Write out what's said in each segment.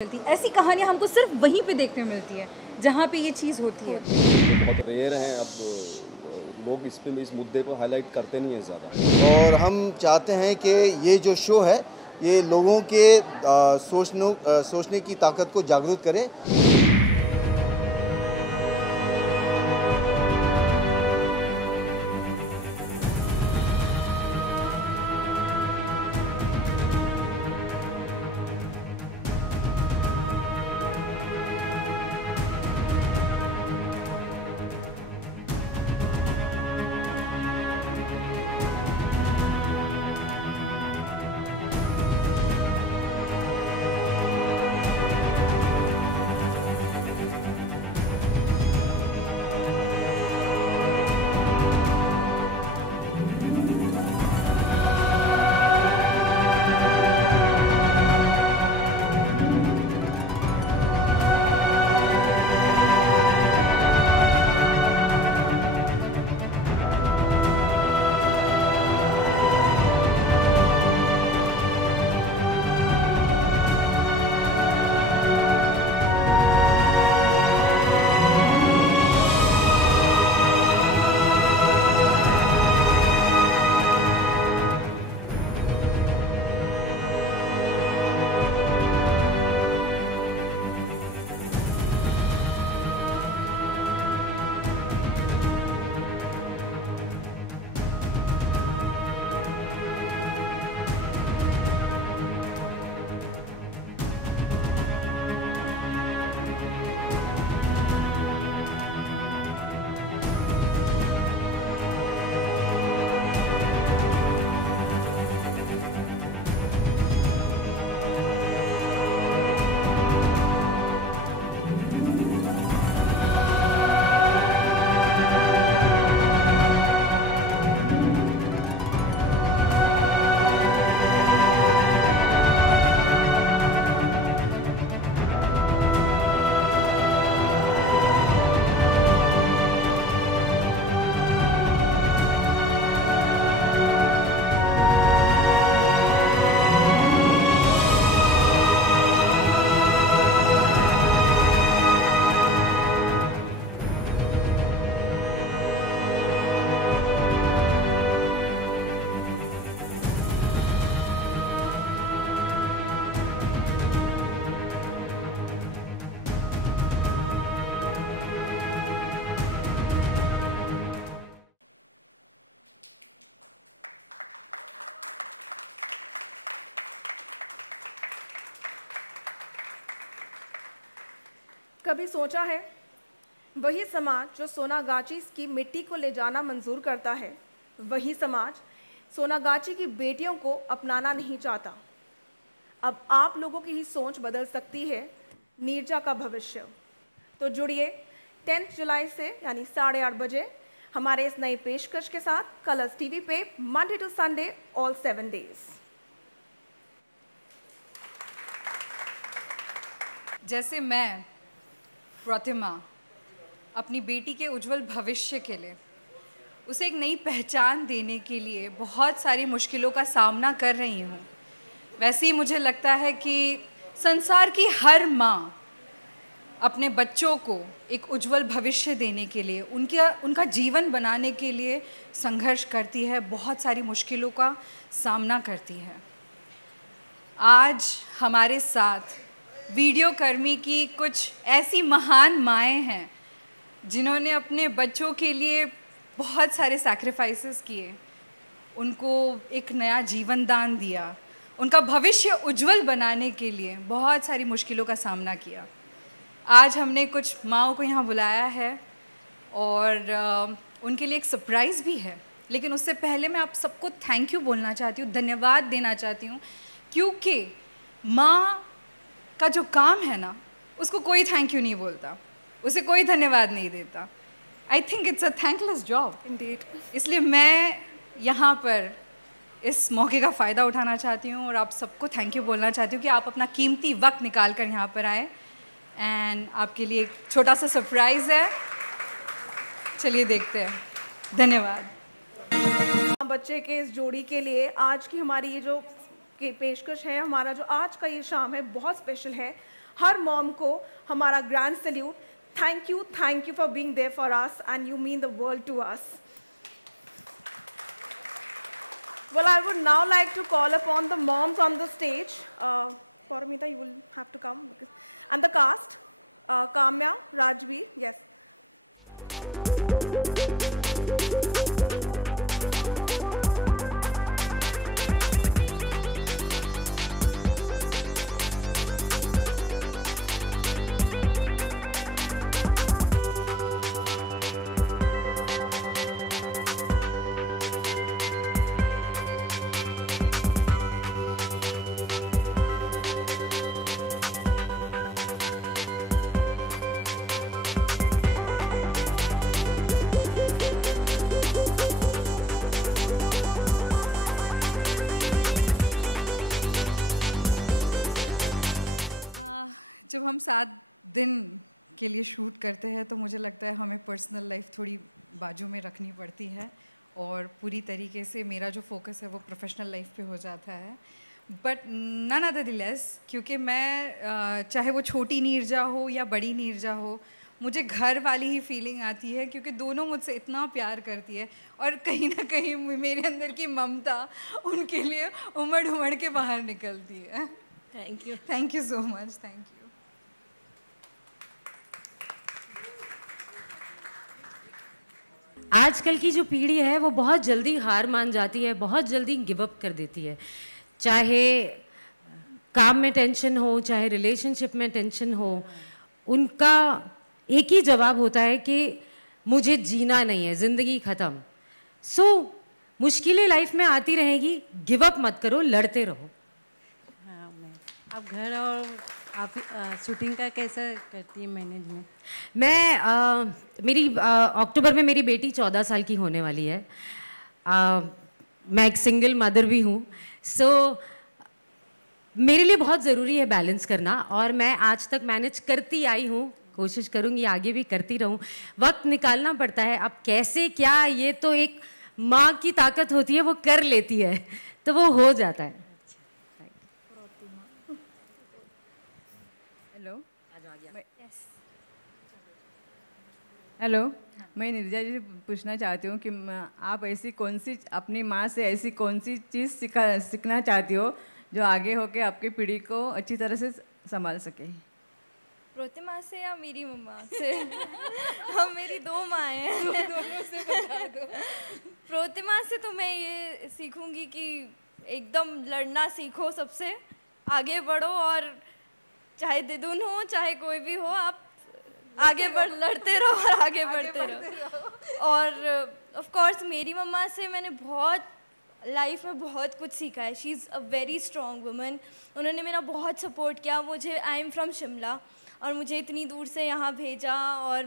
मिलती ऐसी कहानियाँ हमको सिर्फ वहीं पे देखने मिलती है जहाँ पे ये चीज़ होती है। बहुत रेयर हैं अब लोग इस मुद्दे को हाईलाइट करते नहीं हैं ज़्यादा। और हम चाहते हैं कि ये जो शो है ये लोगों के सोचने की ताकत को जागरूक करे। कभी सोचा है वही समाज जो सोनागाची की मिट्टी को ले जाना मंजूर करता है, वही समाज सोनागाची की बेटियों को अपनाना नहीं चाहता। अब आप लोगों की ही सोच बदल सकती है नीरजा का भविष्य। तो जुड़िए 10 जुलाई से यानी 8:30 बजे हमारे इस नई पेशकश के साथ कलर्स टीवी पे Monday to Sunday all 7 days. जैसे मैं प्रतिमा अपनी बेटी के उज्जवल भविष्य के लिए उसे एक नई पहचान देने के लिए बहुत सारी मुश्किलों का सामना कर रही हूँ, वैसे ही मुझे लगता है कि संसार की हर माँ अपने बच्चों को एक उज्जवल भविष्य देने के लिए उनका जीवन बनाने के लिए संघर्ष करती है, बहुत सारी मुश्किलों का सामना करती है। आज हमारे साथ वीडियो कर्मी की कुछ ऐसी महान माएँ हैं जिन्होंने अपने बच्चों के लिए बहुत सारे सैक्रिफाइसेस किए, उनको एक नया जीवन दान दिया, उनका भविष्य उज्जवल बनाने के लिए बहुत सारी मुश्किलों का सामना किया। आज हमने कुछ माँओं को यहाँ बुलाया है और उनके लिए एक सरप्राइज़ भी है, लेकिन उससे पहले मैं आप सबको थैंक यू बोलना चाहती हूँ, धन्यवाद देना चाहती हूँ, क्योंकि माँ का जो काम है ना उसको कोई थैंक यू नहीं बोलता, उसे कोई धन्यवाद नहीं देता। I think it's a thankless job Indeed. इसलिए मैं यहाँ पर इस मौके का फ़ायदा उठाना चाहती हूँ और आप सबको थैंक यू बोलना चाहती हूँ कि आप अपना कीमती वक्त निकाल कर यहाँ पर आए। एंड आपके लिए एक छोटा सा सरप्राइज़ है, चलिए देखते हैं। धन्यवाद। बच्चे के इस जोड़ी के लिए आज की हमारी ये जो पेशकश है, हमारा जो आज का ये शाम है बहुत स्पेशल है। हर मॉम को हमारा grand salute. Thank you for being there for us and you mean the world to us. Well, I would now like to call upon the moms on the stage. Paramita, you will have to come. And the cast, Kamya, Rajveer, yes. जब हम 7 दिन के लिए shoot करते हैं तो मुझे लगता है हमें पर्सनल लाइफ थोड़ी बाजू में रखनी पड़ती है और पूरी तरीके से मेरा जो फोकस है वो प्रोफेशनल लाइफ पे हो जाता है। बट नन अदर लेस, क्योंकि मैं चाहे वो छोटी नीरजा हो या बड़ी नीरजा हो, मुझे घर वाली ही फीलिंग आती है क्योंकि दोनों मुझसे इतना प्यार करती है और कहीं ना कहीं मेरे अंदर की ममता उनके लिए उमड़ उमड़ के बाहर निकलती है। Thank you so much, thank you. आजकल की जो पीढ़ी है वो बहुत जल्दी हार मान जाती है, बहुत जल्दी गिव अप कर देती है। चाहे काम में टेंशन हो, चाहे रिलेशनशिप में टेंशन हो, उनका एक ही जवाब होता है कि मुझे जीना नहीं है, ज़िंदगी ख़त्म। मुश्किलें लाइफ में आती रहेगी, गिव अप मत करो, लड़ते रहो। हाँ, आप घर और आप शूटिंग का कैसा करती है मैनेजमेंट? मेरी अक्टूबर में मेरी बेटी 14 साल की होने वाली है। मैं एक सिंगल मदर भी हूँ। मेरे लिए बहुत ज़रूरी है बैलेंस करना और मैं आज तक मैनेज करती आई हूँ, कोशिश करूँगी आगे भी करती रहूँ। वक्त निकालना पड़ता है, अब कैसे क्या, ये तो एक माँ की ताकत होती है, वो कर लेती है तो वो हो जाता है। हेलो, मैं नीरजा जी से पूछना चाहती हूँ कि आप ऐसी कौन सी अपनी माँ से ऐसी कौन सी चीज़ सीखना चाहती हो जो आगे होके आपकी पीढ़ी को अच्छी तरह से संभाल सके? प्रतिमा से या मेरी मम्मा से? हम मेरी 2 माँ हैं। दोनों से बता दो। प्रतिमा से तो मैं ये सीखूंगी कि एकदम लड़ना सीखो, सबसे आगे बढ़ो और चाहे दिदुन हो चाहे कोई भी हो, आप आगे बढ़ लड़ते रहो और आगे बढ़ते रहो। और ऑफ कोर्स मेरी मम्मा से मैंने बहुत लाइफ में बहुत कुछ सीखा है। She is a very strong woman. उन्होंने मेरा बहुत सपोर्ट किया। मुझे, आई एम फ्रॉम शिमला, और मुझे इतनी दूर से यहाँ भेजा और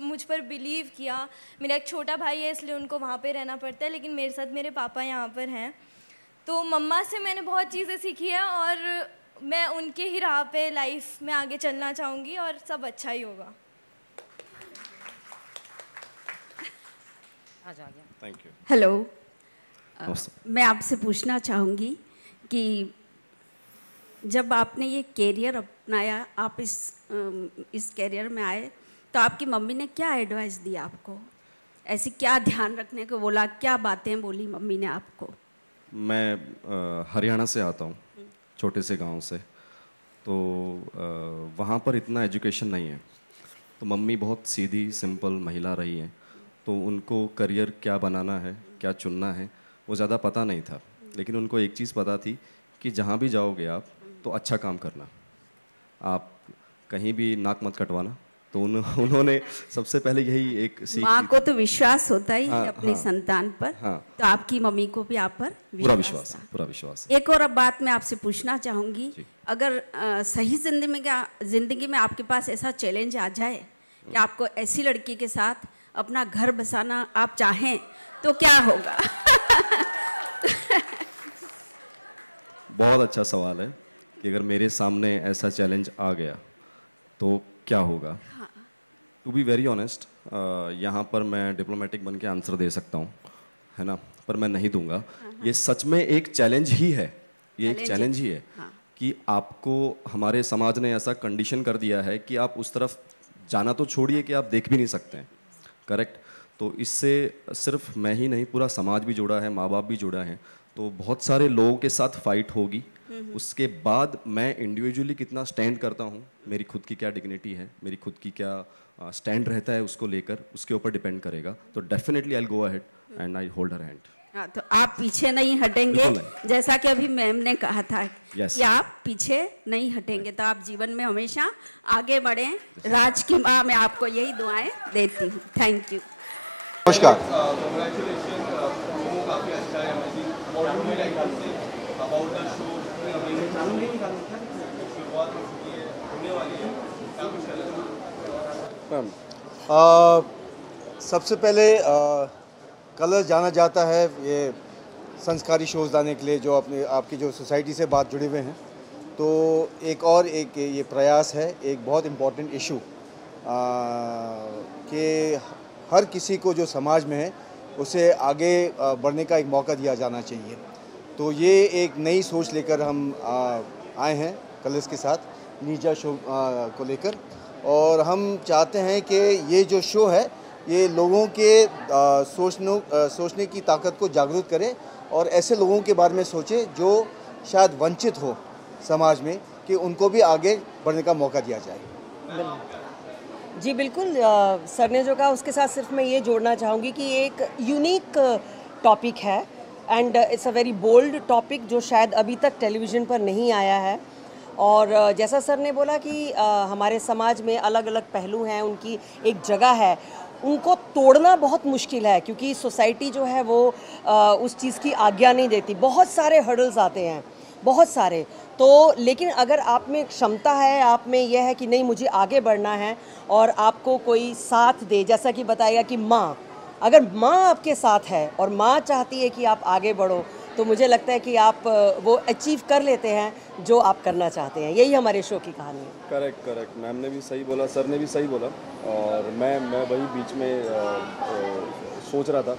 मुझ पर बिलीव किया। मेरा एक छोटा भाई है इसलिए उनको वहाँ पे रहना पड़ता है, लेकिन मेरे साथ मेरे पापा यहाँ पर हैं। तो मम्मा से मैंने बहुत चीज़ें सीखी है और मैं उनके ही राह पे लाइफ में आगे चलना चाहूँगी और सब अच्छा ही होगा। Thank you. हेलो, मैं आपसे पूछना चाहूँगी कि जब आपने ये कैरियर अपनाया, आप इस कैरियर में आए, तो आपकी मम्मी ने क्या एडवाइस दी आपको? ऐसी क्या ध्यान रखने को बोला, क्या बातें बोली मम्मी ने आपको? मैं हरियाणा से आता हूँ, छोटे से गांव से, तो वहाँ पर इतना एजुकेशन नहीं है। तो मम्मी बहुत सीधी सिंपल महिला रही हैं, तो उनको करियर क्या बनाना है, क्या चुनना है, वो ज़्यादा पता नहीं था। लेकिन उनको एक चीज़ पता थी कि जहाँ भी जाओगे आप तो अच्छा काम करना, आप कहीं भी नाक मत कटवाना। तो उन्होंने सबसे पहले यही एक सीख। माँ को तो विश्वास होता ही है अपनी हाँ, संतान पर। हाँ, तो आपकी मम्मी को भी आप पर पूरा विश्वास है, पूरा विश्वास है। एक और अब बात मैं आपसे पूछना चाहूँगी, अगर सही जिंदगी में आपके पास ऐसा चैलेंज आ जाए कि आपको ऐसी लड़की के साथ अपना घर बसाना आप चाहें, तो क्या होगा? बहुत अच्छा सवाल है कि अगर मेरे सामने ऐसा चैलेंज आ गया तो क्या होगा। टू बी वेरी ऑनेस्ट, यहाँ पर मैं डिप्लोमेटिक बन के आंसर दे सकता हूँ, है ना, पर मैं नहीं दूंगा। ये सच में एक चैलेंज ही है, ये एक चैलेंज ही है कि आपको हमारे समाज ने ऐसा कंडीशन कर दिया है कि आप उस तरफ जाना तो छोड़िए कि आप देख भी नहीं सकते हैं, करेक्ट। तो इससे सिर्फ मैं ही नहीं, पूरा समाज भी जुड़ा है, माँ बाप भी जुड़ा है, तो बहुत सारे लोगों के साथ फाइट होगी। उसके बाद मैं इंडिविजुअली कितना स्टैंड करता हूँ, मेरी खुद की क्या डिग्निटी है, मेरी खुद की क्या स्टैंड रहता है उसको लेकर, उसके ऊपर डिपेंड करेगा। तो definitely I will go ahead and I hold her hand. हाँ, तो आप पीछे नहीं हटेंगे, जैसा कि अभी मैम ने कहा था कि आप पीछे नहीं हटेंगे, तो आप जीवन में हमेशा आगे बढ़ें। राज की माँ मैं आपको यही दुआएं देती हूँ। Thank you. नमस्कार। सबसे पहले कलर्स जाना जाता है ये संस्कारी शोज़ लाने के लिए, जो अपने आपकी जो सोसाइटी से बात जुड़े हुए हैं। तो एक ये प्रयास है, एक बहुत इम्पोर्टेंट इशू कि हर किसी को जो समाज में है उसे आगे बढ़ने का एक मौका दिया जाना चाहिए। तो ये एक नई सोच लेकर हम आए हैं कलर्स के साथ, नीजा शो को लेकर, और हम चाहते हैं कि ये जो शो है ये लोगों के सोचने की ताकत को जागरूक करे और ऐसे लोगों के बारे में सोचे जो शायद वंचित हो समाज में, कि उनको भी आगे बढ़ने का मौका दिया जाए। जी बिल्कुल, सर ने जो कहा उसके साथ सिर्फ मैं ये जोड़ना चाहूँगी कि एक यूनिक टॉपिक है and it's a very bold topic जो शायद अभी तक टेलीविज़न पर नहीं आया है। और जैसा सर ने बोला कि हमारे समाज में अलग अलग पहलू हैं, उनकी एक जगह है, उनको तोड़ना बहुत मुश्किल है क्योंकि सोसाइटी जो है वो उस चीज़ की आज्ञा नहीं देती। बहुत सारे हर्डल्स आते हैं, बहुत सारे। तो लेकिन अगर आप में क्षमता है, आप में यह है कि नहीं मुझे आगे बढ़ना है और आपको कोई साथ दे, जैसा कि बताया कि माँ, अगर माँ आपके साथ है और माँ चाहती है कि आप आगे बढ़ो, तो मुझे लगता है कि आप वो अचीव कर लेते हैं जो आप करना चाहते हैं। यही हमारे शो की कहानी है। करेक्ट। मैम ने भी सही बोला, सर ने भी सही बोला, और मैं वही बीच में सोच रहा था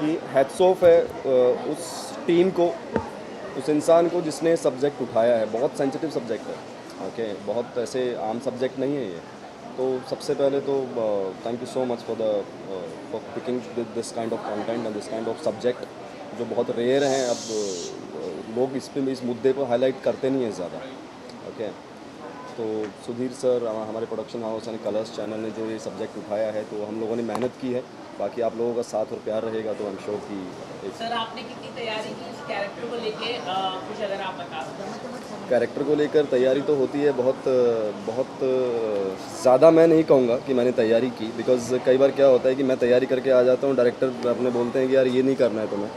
कि हैट्स ऑफ है उस टीम को, उस इंसान को जिसने सब्जेक्ट उठाया है। बहुत सेंसिटिव सब्जेक्ट है, ओके, बहुत ऐसे आम सब्जेक्ट नहीं है ये। तो सबसे पहले तो thank you so much for picking this kind of content and this kind of subject जो बहुत रेयर हैं। अब लोग इस मुद्दे को हाईलाइट करते नहीं हैं ज़्यादा, ओके। तो सुधीर सर, हमारे प्रोडक्शन हाउस यानी कलर्स चैनल ने जो ये सब्जेक्ट उठाया है, तो हम लोगों ने मेहनत की है। बाकी आप लोगों का साथ और प्यार रहेगा तो आई एम श्योर कि सर आपने कितनी तैयारी की इस कैरेक्टर को लेके, कुछ अगर आप बता सकते। कैरेक्टर को लेकर तैयारी तो होती है बहुत ज़्यादा। मैं नहीं कहूँगा कि मैंने तैयारी की, बिकॉज़ कई बार क्या होता है कि मैं तैयारी करके आ जाता हूँ, डायरेक्टर अपने बोलते हैं कि यार ये नहीं करना है तुम्हें,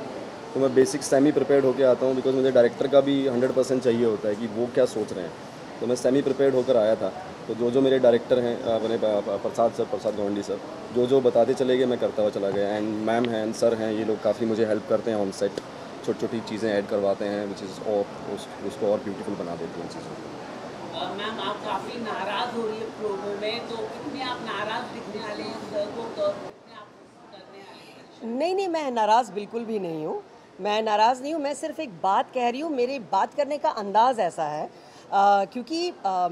तो मैं बेसिक सेमी प्रिपेयर्ड होकर आता हूँ, बिकॉज मुझे डायरेक्टर का भी 100% चाहिए होता है कि वो क्या सोच रहे हैं। तो मैं सेमी प्रिपेयर्ड होकर आया था। तो जो मेरे डायरेक्टर हैं, अपने प्रसाद गौंडी सर, जो बताते चले गए मैं करता हुआ चला गया। एंड मैम हैं एंड सर हैं, ये लोग काफ़ी मुझे हेल्प करते हैं ऑन सेट, छोटी छोटी चीज़ें ऐड करवाते हैं विच इज़ और उसको और ब्यूटीफुल बना देती हैं चीज़ों को। मैम आप काफ़ी नाराज़ हो रही है प्रोमो में, तो कितने आप नाराज़ दिखने वाले हैं सर को, तो कितने आप करने वाले हैं? नहीं, मैं नाराज़ बिल्कुल भी नहीं हूँ, मैं नाराज़ नहीं हूँ। मैं सिर्फ एक बात कह रही हूँ, मेरे बात करने का अंदाज़ ऐसा है क्योंकि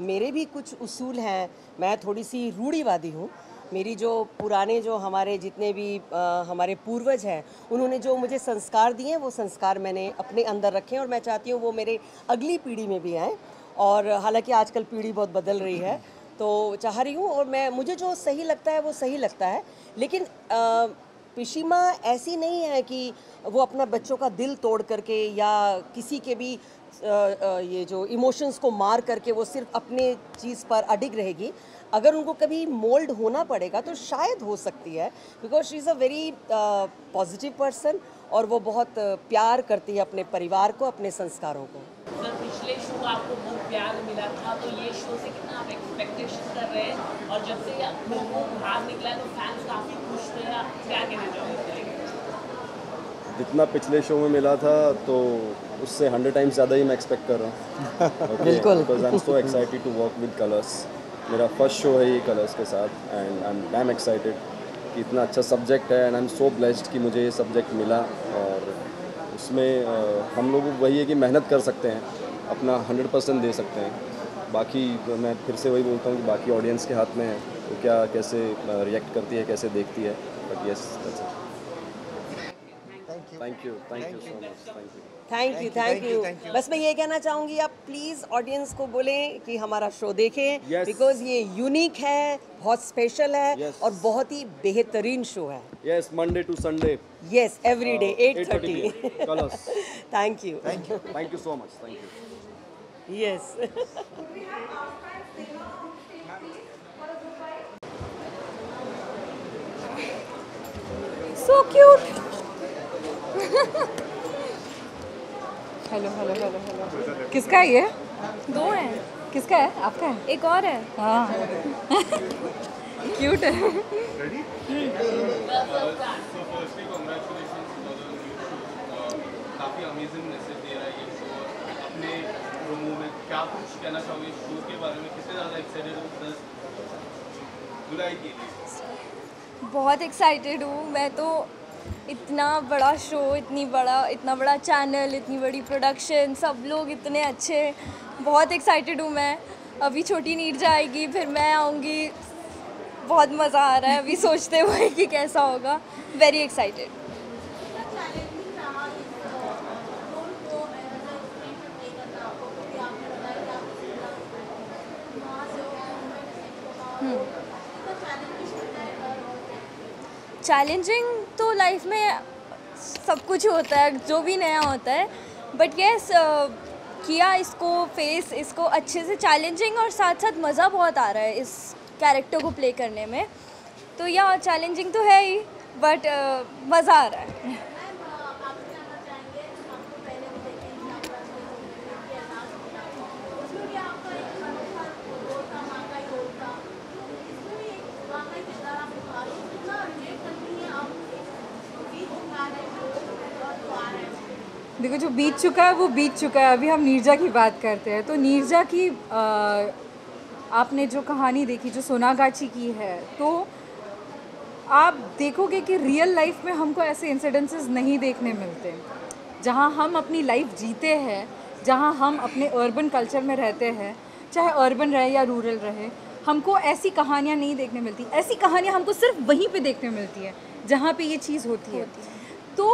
मेरे भी कुछ उसूल हैं। मैं थोड़ी सी रूढ़िवादी हूँ। मेरी जो पुराने जो हमारे जितने भी हमारे पूर्वज हैं, उन्होंने जो मुझे संस्कार दिए हैं, वो संस्कार मैंने अपने अंदर रखे हैं और मैं चाहती हूँ वो मेरे अगली पीढ़ी में भी आएँ। और हालांकि आजकल पीढ़ी बहुत बदल रही है, तो चाह रही हूँ, और मुझे जो सही लगता है वो सही लगता है। लेकिन पिशीमा ऐसी नहीं है कि वो अपना बच्चों का दिल तोड़ करके या किसी के भी ये जो इमोशंस को मार करके वो सिर्फ अपने चीज़ पर अडिग रहेगी। अगर उनको कभी मोल्ड होना पड़ेगा तो शायद हो सकती है, because she is a very positive person और वो बहुत प्यार करती है अपने परिवार को, अपने संस्कारों को। सर पिछले शो आपको बहुत प्यार मिला था, तो ये शो से कितना आप एक्सपेक्टेशन कर रहे हैं, और जब से लोगों बाहर निकला तो फैंस काफ़ी खुश थे, आप क्या कहना चाहोगे? जितना पिछले शो में मिला था तो उससे 100 टाइम्स ज़्यादा ही मैं एक्सपेक्ट कर रहा हूँ। बिल्कुल, because I am so excited to work with Colors. मेरा फर्स्ट शो है ये कलर्स के साथ, एंड आई एम एक्साइटेड कि इतना अच्छा सब्जेक्ट है, and I am so blessed कि मुझे ये सब्जेक्ट मिला। और उसमें हम लोग वही है कि मेहनत कर सकते हैं, अपना 100% दे सकते हैं। बाकी मैं फिर से वही बोलता हूँ कि बाकी ऑडियंस के हाथ में है, तो क्या कैसे रिएक्ट करती है, कैसे देखती है। But yes, thank you so much, thank you. बस मैं ये कहना चाहूँगी, आप प्लीज़ ऑडियंस को बोलें कि हमारा शो देखें, बिकॉज ये यूनिक है, बहुत स्पेशल है, और बहुत ही बेहतरीन शो है। Yes, Monday to Sunday. Yes, every day 8:30 Colors. Thank you so much, thank you. Yes. So cute. Hello hello hello hello. किसका है ये? 2 हैं। किसका है? आपका है? एक और है। हाँ। क्यूट है। काफ़ी अमेजिंग मैसेज दे रहा है ये शो। अपने प्रोमो में क्या कुछ कहना चाहोगे शो के बारे में? कितने ज़्यादा एक्साइटेड हो 10 जुलाई के लिए? बहुत एक्साइटेड हूँ मैं तो। इतना बड़ा शो, इतना बड़ा चैनल, इतनी बड़ी प्रोडक्शन, सब लोग इतने अच्छे। बहुत एक्साइटेड हूँ मैं। अभी छोटी नीरजा आएगी, फिर मैं आऊँगी। बहुत मज़ा आ रहा है अभी सोचते हुए कि कैसा होगा। Very excited. चैलेंजिंग तो लाइफ में सब कुछ होता है, जो भी नया होता है, बट यस किया इसको अच्छे से। चैलेंजिंग और साथ साथ मज़ा बहुत आ रहा है इस कैरेक्टर को प्ले करने में। तो या चैलेंजिंग तो है ही, बट मज़ा आ रहा है। देखो, जो बीत चुका है वो बीत चुका है। अभी हम नीरजा की बात करते हैं। तो नीरजा की आपने जो कहानी देखी, जो सोनागाची की है, तो आप देखोगे कि रियल लाइफ में हमको ऐसे इंसिडेंसेस नहीं देखने मिलते। जहाँ हम अपनी लाइफ जीते हैं, जहाँ हम अपने अर्बन कल्चर में रहते हैं, चाहे अर्बन रहे या रूरल रहे, हमको ऐसी कहानियाँ नहीं देखने मिलती। ऐसी कहानियाँ हमको सिर्फ वहीं पे देखने मिलती है जहाँ पे ये चीज़ होती है। तो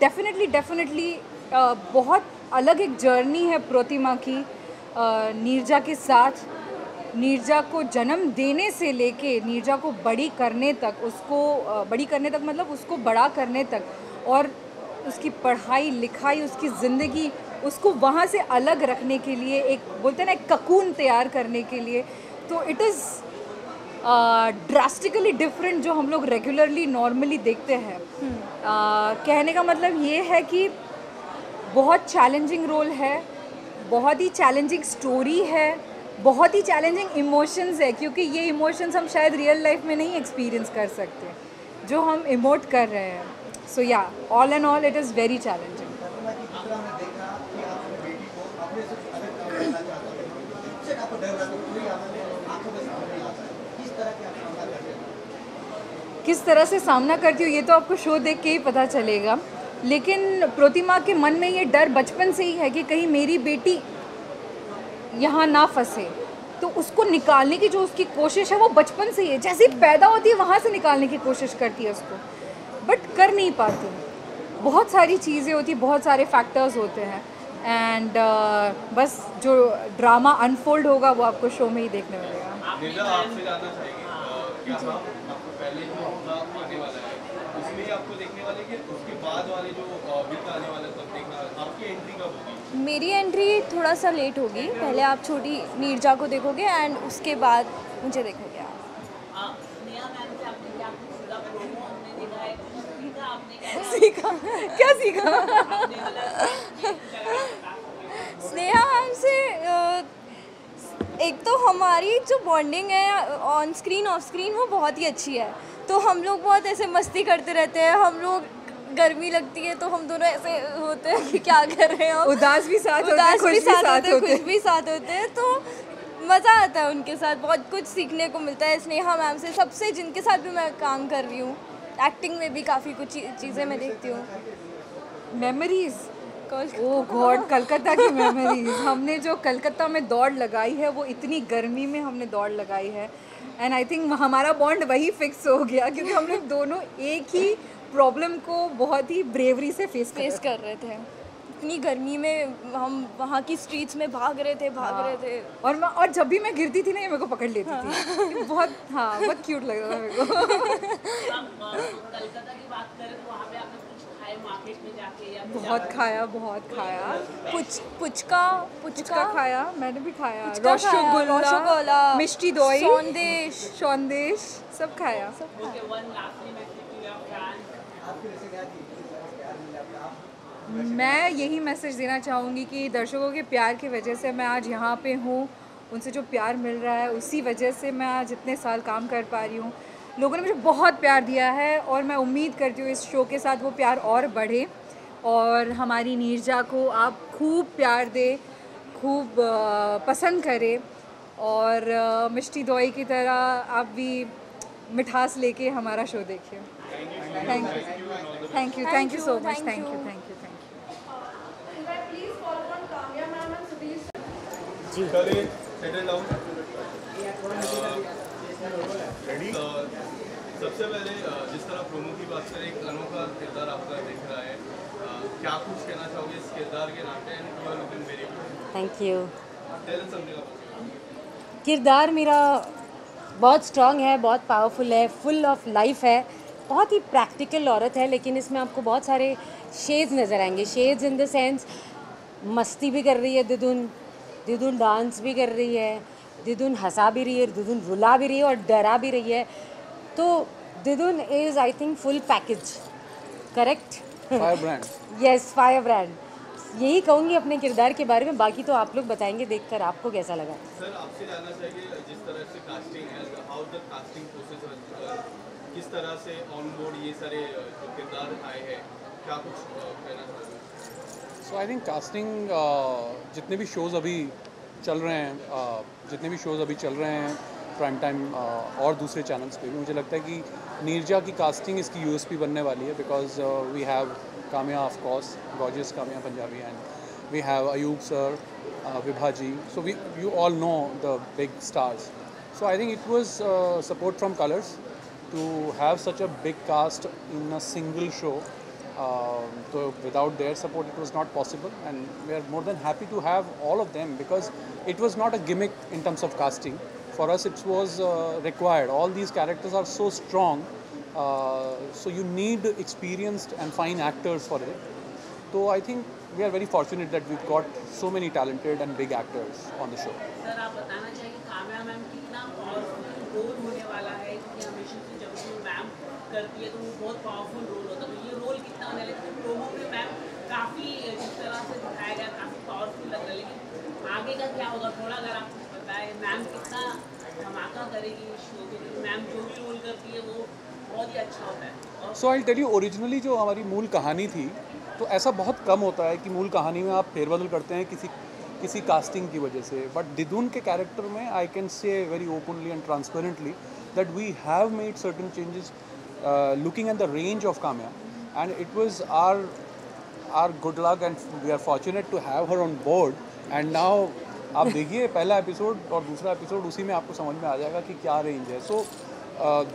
डेफिनेटली बहुत अलग एक जर्नी है प्रतिमा की नीरजा के साथ। नीरजा को जन्म देने से लेके नीरजा को बड़ी करने तक, मतलब उसको बड़ा करने तक, और उसकी पढ़ाई लिखाई, उसकी ज़िंदगी, उसको वहाँ से अलग रखने के लिए, एक बोलते हैं ना, एक ककून तैयार करने के लिए। तो इट इज़ ड्रास्टिकली डिफरेंट जो हम लोग रेगुलरली नॉर्मली देखते हैं। कहने का मतलब ये है कि बहुत चैलेंजिंग रोल है, बहुत ही चैलेंजिंग स्टोरी है, बहुत ही चैलेंजिंग इमोशंस है, क्योंकि ये इमोशंस हम शायद रियल लाइफ में नहीं एक्सपीरियंस कर सकते जो हम इमोट कर रहे हैं। सो या, all and all it is very challenging. किस तरह से सामना करती हूँ ये तो आपको शो देख के ही पता चलेगा। लेकिन प्रतिमा के मन में ये डर बचपन से ही है कि कहीं मेरी बेटी यहाँ ना फंसे, तो उसको निकालने की जो उसकी कोशिश है वो बचपन से ही है। जैसे ही पैदा होती है वहाँ से निकालने की कोशिश करती है उसको, बट कर नहीं पाती। बहुत सारी चीज़ें होती, बहुत सारे फैक्टर्स होते हैं, एंड बस जो ड्रामा अनफोल्ड होगा वो आपको शो में ही देखने मिलेगा। आपसे जानना चाहेंगे क्या आपको पहले जो आने वाला है उसमें आपको देखने वाले कि उसके बाद वाले जो बिल आने वाला तब देखना, आपकी एंट्री कब होगी? मेरी एंट्री थोड़ा सा लेट होगी। पहले आप छोटी नीरजा को देखोगे एंड उसके बाद मुझे देखोगे आप। सीखा क्या सीखा? स्नेहा मैम से एक तो हमारी जो बॉन्डिंग है ऑन स्क्रीन ऑफ स्क्रीन वो बहुत ही अच्छी है। तो हम लोग बहुत ऐसे मस्ती करते रहते हैं। हम लोग गर्मी लगती है तो हम दोनों ऐसे होते हैं कि क्या कर रहे हैं हम। उदास भी साथ होते हैं, खुश भी साथ होते हैं। तो मज़ा आता है उनके साथ, बहुत कुछ सीखने को मिलता है स्नेहा मैम से, सबसे जिनके साथ भी मैं काम कर रही हूँ। एक्टिंग में भी काफ़ी कुछ चीज़ें मैं देखती हूँ। मेमोरीज़ ओह गॉड, कलकत्ता की मेमोरीज। हमने जो कलकत्ता में दौड़ लगाई है वो इतनी गर्मी में हमने दौड़ लगाई है, एंड आई थिंक हमारा बॉन्ड वही फिक्स हो गया क्योंकि हम लोग दोनों एक ही प्रॉब्लम को बहुत ही ब्रेवरी से फेस कर रहे थे। इतनी गर्मी में हम वहाँ की स्ट्रीट्स में भाग रहे थे और जब भी मैं गिरती थी ना ये मेरे को पकड़ लेती थी। बहुत बहुत क्यूट लग रहा था मेरे को। कलकत्ता की बात करें तो वहाँ पे आपने कुछ खाए मार्केट में जाके या बहुत खाया। पुचका खाया, मैंने भी खाया। रसगुल्ला, मिष्टी दोई, सौंदेश सब खाया। Okay, one lastly message to your fans. मैं यही मैसेज देना चाहूँगी कि दर्शकों के प्यार की वजह से मैं आज यहाँ पे हूँ। उनसे जो प्यार मिल रहा है उसी वजह से मैं आज इतने साल काम कर पा रही हूँ। लोगों ने मुझे बहुत प्यार दिया है और मैं उम्मीद करती हूँ इस शो के साथ वो प्यार और बढ़े और हमारी नीरजा को आप खूब प्यार दे, खूब पसंद करे और मिष्टी दोई की तरह आप भी मिठास लेके हमारा शो देखिए। Thank you so much. Thank you. सबसे पहले जिस तरह प्रोमो की बात करें, एक अनोखा किरदार आपका दिख रहा है, क्या कुछ कहना चाहोगे इस किरदार के नाते? Thank you. समझेगा किरदार मेरा बहुत स्ट्रॉन्ग है, बहुत पावरफुल है, फुल ऑफ लाइफ है, बहुत ही प्रैक्टिकल औरत है, लेकिन इसमें आपको बहुत सारे शेड्स नज़र आएंगे। शेड्स इन द सेंस मस्ती भी कर रही है दिदुन डांस भी कर रही है, दिदुन हंसा भी रही है, दिदुन रुला भी रही है और डरा भी रही है। तो दिदुन is I think full package, correct? Fire brand. Yes, fire brand. यही कहूँगी अपने किरदार के बारे में, बाकी तो आप लोग बताएंगे देखकर आपको कैसा लगा। सर, आपसे जानना चाहिए जिस तरह से कास्टिंग है, हाउ द कास्टिंग प्रोसेस, किस तरह से ऑन बोर्ड ये सारे जो किरदार आए हैं, क्या कुछ कहना चाहोगे? सो आई थिंक कास्टिंग जितने भी शोज़ अभी चल रहे हैं प्राइम टाइम और दूसरे चैनल्स पे भी, मुझे लगता है कि नीरजा की कास्टिंग इसकी यूएसपी बनने वाली है, because we have Kamya, of course, gorgeous Kamya Panjabi, and we have Ayub sir, Vibha ji, so you all know the big stars. So I think it was support from Colors to have such a big cast in a single show. So without their support it was not possible, and we are more than happy to have all of them, because it was not a gimmick in terms of casting. For us it was required. All these characters are so strong, so you need experienced and fine actors for it. So I think we are very fortunate that we've got so many talented and big actors on the show. Sir, आप बताना चाहिए Kamya ma'am कितना powerful role होने वाला है, क्योंकि हमेशा से जब भी मैम करती है तो वो बहुत पावरफुल रोल होता है, तो ये रोल कितना होने वाला है? तो प्रोमो में मैम काफ़ी जिस तरह से दिखाया गया काफ़ी पावरफुल लग रहा है, लेकिन आगे का क्या होगा थोड़ा अगर आप बताएं, मैम कितना धमाका करेगी इस शो के? मैम जो भी रोल करती है वो बहुत ही अच्छा होता है। सो आई टेल यू, ओरिजिनली जो हमारी मूल कहानी थी, तो ऐसा बहुत कम होता है कि मूल कहानी में आप फेरबदल करते हैं किसी कास्टिंग की वजह से, बट दिदुन के कैरेक्टर में I can say very openly and transparently that we have made certain changes looking at the range of Kamya, and it was our good luck and we are fortunate to have her on board. And now आप देखिए पहला episode और दूसरा episode, उसी में आपको समझ में आ जाएगा कि क्या रेंज है। सो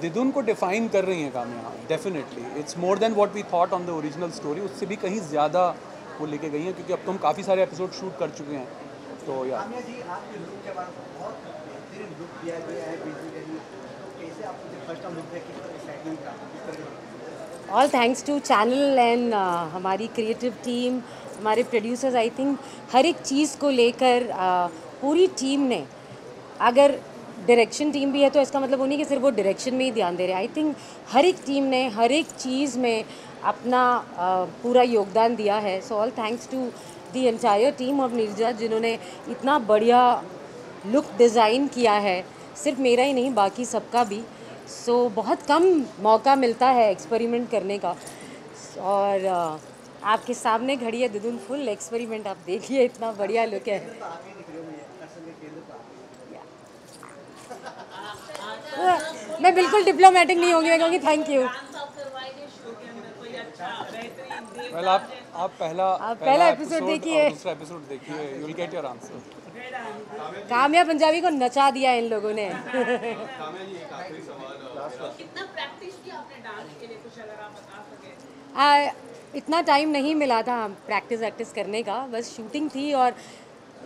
दिदुन को डिफाइन कर रही हैं Kamya, definitely it's more than what we thought on the original story, उससे भी कहीं ज़्यादा वो लेके गई हैं, क्योंकि अब तो हम काफ़ी सारे एपिसोड शूट कर चुके हैं। तो या all thanks to channel and हमारी क्रिएटिव टीम, हमारे प्रोड्यूसर्स। आई थिंक हर एक चीज़ को लेकर पूरी टीम ने, अगर डायरेक्शन टीम भी है तो इसका मतलब वो नहीं कि सिर्फ वो डायरेक्शन में ही ध्यान दे रहे हैं। आई थिंक हर एक टीम ने हर एक चीज़ में अपना पूरा योगदान दिया है। So all thanks to the entire team of Neerja, जिन्होंने इतना बढ़िया लुक डिज़ाइन किया है, सिर्फ मेरा ही नहीं बाकी सबका भी। सो बहुत कम मौका मिलता है एक्सपेरिमेंट करने का, और आपके सामने खड़ी है दिदुन, फुल एक्सपेरिमेंट। आप देखिए इतना बढ़िया लुक है। मैं बिल्कुल डिप्लोमेटिक नहीं होंगी, मैं कहूँगी थैंक यू। well, आप आप पहला एपिसोड देखिए, दूसरा एपिसोड देखिए, you will get your answer. Kamya Punjabi को नचा दिया इन लोगों ने। काम्या जी, एक आखिरी सवाल, कितना प्रैक्टिस किया आपने डांस के लिए, कुछ अगर आप बता सके? इतना टाइम नहीं मिला था प्रैक्टिस करने का, बस शूटिंग थी और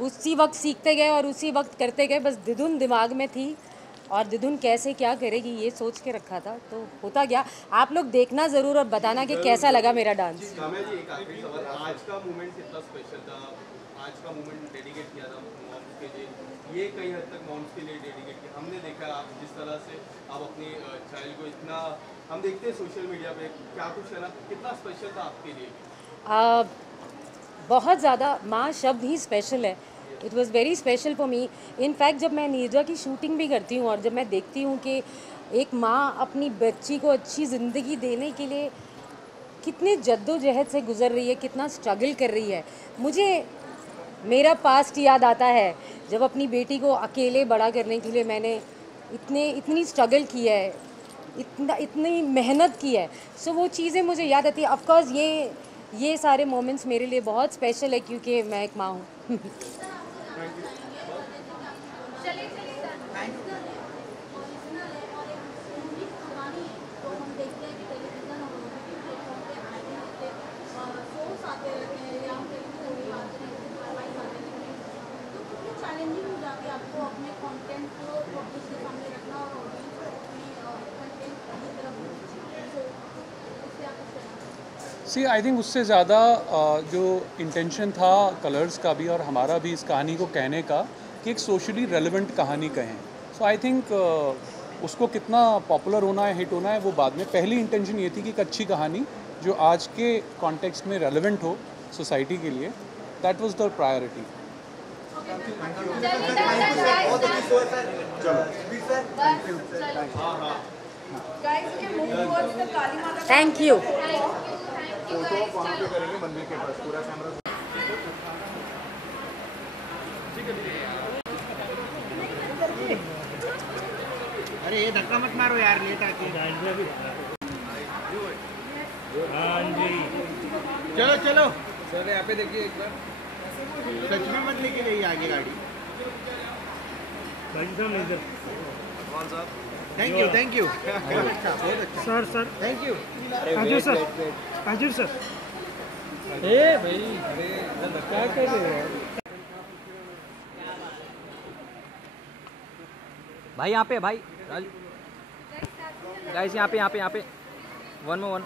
उसी वक्त सीखते गए और उसी वक्त करते गए। बस दिधुन दिमाग में थी और दिधुन कैसे क्या करेगी ये सोच के रखा था, तो होता गया। आप लोग देखना ज़रूर और बताना कि कैसा लगा मेरा डांस। काम्या जी, एक आखिरी सवाल, आज का मोमेंट कितना स्पेशल था? आज का मोमेंट डेडिकेट किया था मॉम्स के लिए, ये कई हद तक मॉम्स के लिए डेडिकेट किया। हमने देखा आप जिस तरह से आप अपनी चाइल्ड को इतना, हम देखते हैं सोशल मीडिया पे क्या कुछ है ना, कितना स्पेशल था आपके लिए? बहुत ज़्यादा, माँ शब्द ही स्पेशल है। It was very special for me. In fact जब मैं नीरजा की शूटिंग भी करती हूँ और जब मैं देखती हूँ कि एक माँ अपनी बच्ची को अच्छी ज़िंदगी देने के लिए कितनी जद्दोजहद से गुज़र रही है, कितना स्ट्रगल कर रही है, मुझे मेरा पास्ट याद आता है जब अपनी बेटी को अकेले बड़ा करने के लिए मैंने इतनी स्ट्रगल की है, इतनी मेहनत की है। सो वो चीज़ें मुझे याद आती है। ऑफकोर्स ये सारे मोमेंट्स मेरे लिए बहुत स्पेशल है क्योंकि मैं एक माँ हूँ। सी आई थिंक उससे ज़्यादा जो इंटेंशन था कलर्स का भी और हमारा भी इस कहानी को कहने का कि एक सोशली रेलेवेंट कहानी कहें। सो आई थिंक उसको कितना पॉपुलर होना है, हिट होना है, वो बाद में। पहली इंटेंशन ये थी कि एक अच्छी कहानी जो आज के कॉन्टेक्स्ट में रेलेवेंट हो सोसाइटी के लिए, that was the priority. Thank you. Photo वहाँ पे करेंगे मंदिर के पास, पूरा कैमरा। अरे ये धक्का मत मारो यार, ये भी। हाँ जी, चलो चलो सर यहाँ पे देखिए एक बार, मत लेके गई आगे गाड़ी। भाई साहब नहीं sir, thank you sir thank you. काजू सर। क्या कर रहे हो भाई? यहाँ पे भाई राजू, गाइस यहाँ पे 1 में 1।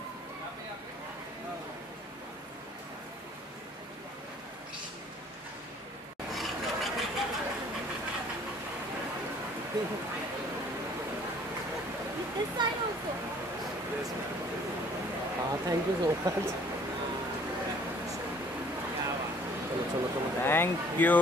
Thank you so much. Thank you.